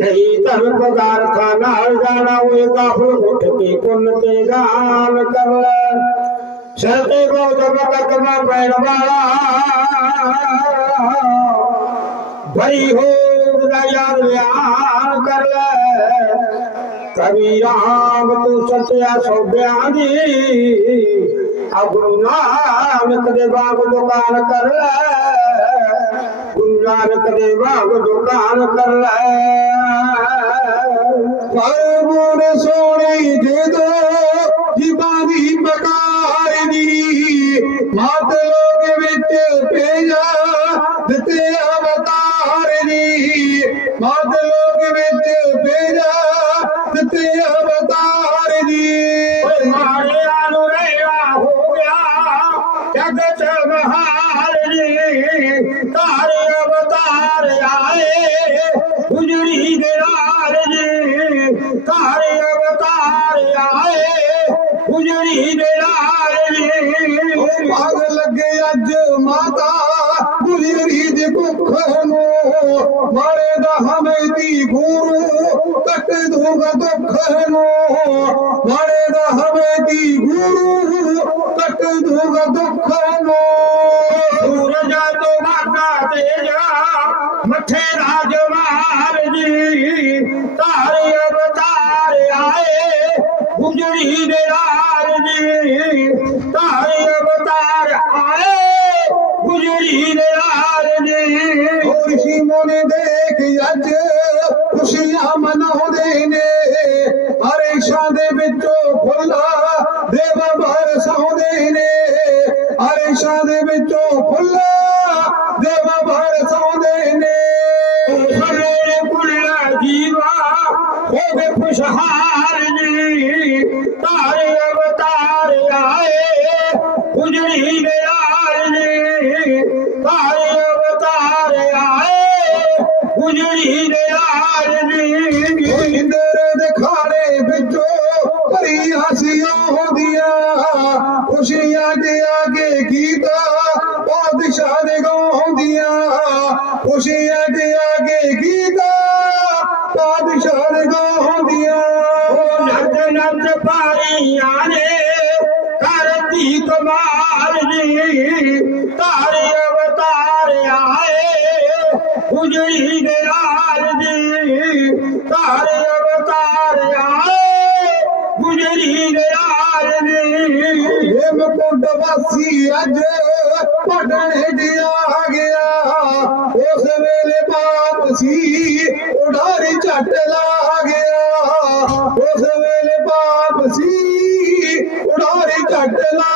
नहीं तन पदार्थ खाना जाना हुए काफल उठ के पुन ते गान कर सरते को जब तक मैं पैर वाला भरी हो यार कर ले कभी राम तू सत्या सौद्यानी अब गुरु नानक दे बाग दुकान कर ले गुरु नानक दे बाग दुकान कर ले पर गुण सुवा मत लोग विच पेजा सिते अवतार जी मत लोक विच पेजा सिते अवतार जी रेड़हार जी अवतार आए गुजरी ग आए गुजरी माधा गुजरी दुख नो माड़े द हमे त गुरु कट तूं दुख नो माड़े द हमे त गुरु कट दूग दुख नो रजा जो भाॻा ते जा अॼ ख़ुशन हरिशा दो फुला दवा बर सोदे हरिशा दिचो फुल सोदे हले भुला जीवा ख़ुशहाल हसियो जे आगे जीीतशालगाहु ख़ुशीअ जे आगे जीीत पदशालगा हूंदियांच नच पारे घर जी तमार कुझर वज जीर पारजर ही वज जी अॼ पढ़ण जी गस वेल पाप सी उारी झट लाॻ वेल पाप सी उारी झट ला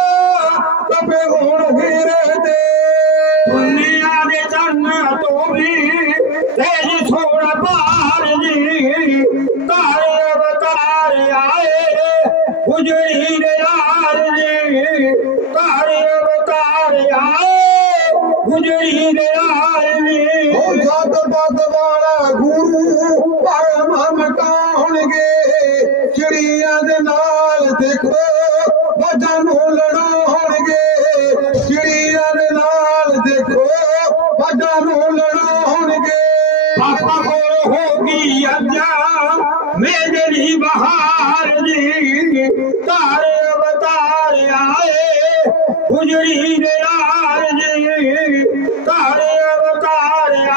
ਤੁਝੇ ਹੀ ਰਾਜ ਨੇ ਧਾਰ ਅਵਤਾਰਿਆ ਗੁਜਰੀ ਦੇ ਰਾਜ ਨੇ ਹੋ ਜਦ ਬਦ ਵਾਲਾ ਗੁਰੂ ਪਰਮ ਮਟਾਉਣਗੇ ਚਿੜੀਆਂ ਦੇ ਨਾਲ ਦੇਖੋ ਵਜਨ ਨੂੰ ਹੋਣਗੇ ਚਿੜੀਆਂ ਦੇ ਨਾਲ ਦੇਖੋ ਵਜਨ ਨੂੰ ਹੋਣਗੇ ਪਾਪਾ ਕੋਲ ਹੋਗੀ ਅੱਜਾ ਮੇਰੀ ਬਹਾਰ ਉਜੜੀ ਗਿਆ ਜੀ ਘਰ ਅਵਤਾਰਿਆ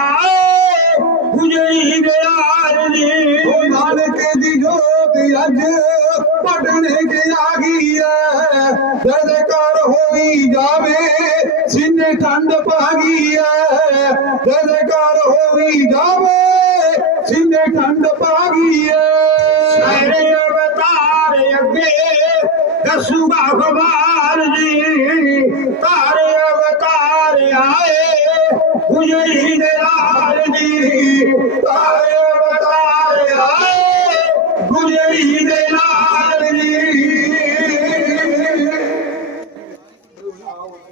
ਉਜੜੀ ਗਿਆ ਜੀ ਉਹ ਨਾਨਕ ਦੀ ਜੋਤ ਅੱਜ ਪਟਣੇ ਕੇ ਆ ਗਈ ਐ ਜਦ ਕਰ ਹੋਈ ਜਾਵੇ ਸਿੰਨੇ ਕੰਡ ਪਾ ਗਈ ਐ ਜਦ ਕਰ ਹੋਈ ਜਾਵੇ ਸਿੰਨੇ ਕੰਡ ਪਾ ਗਈ ਐ ਸਾਰੇ ਅਵਤਾਰ ਅੱਗੇ कसूबा अखबार जी तारे अवतार आए गुजरी ने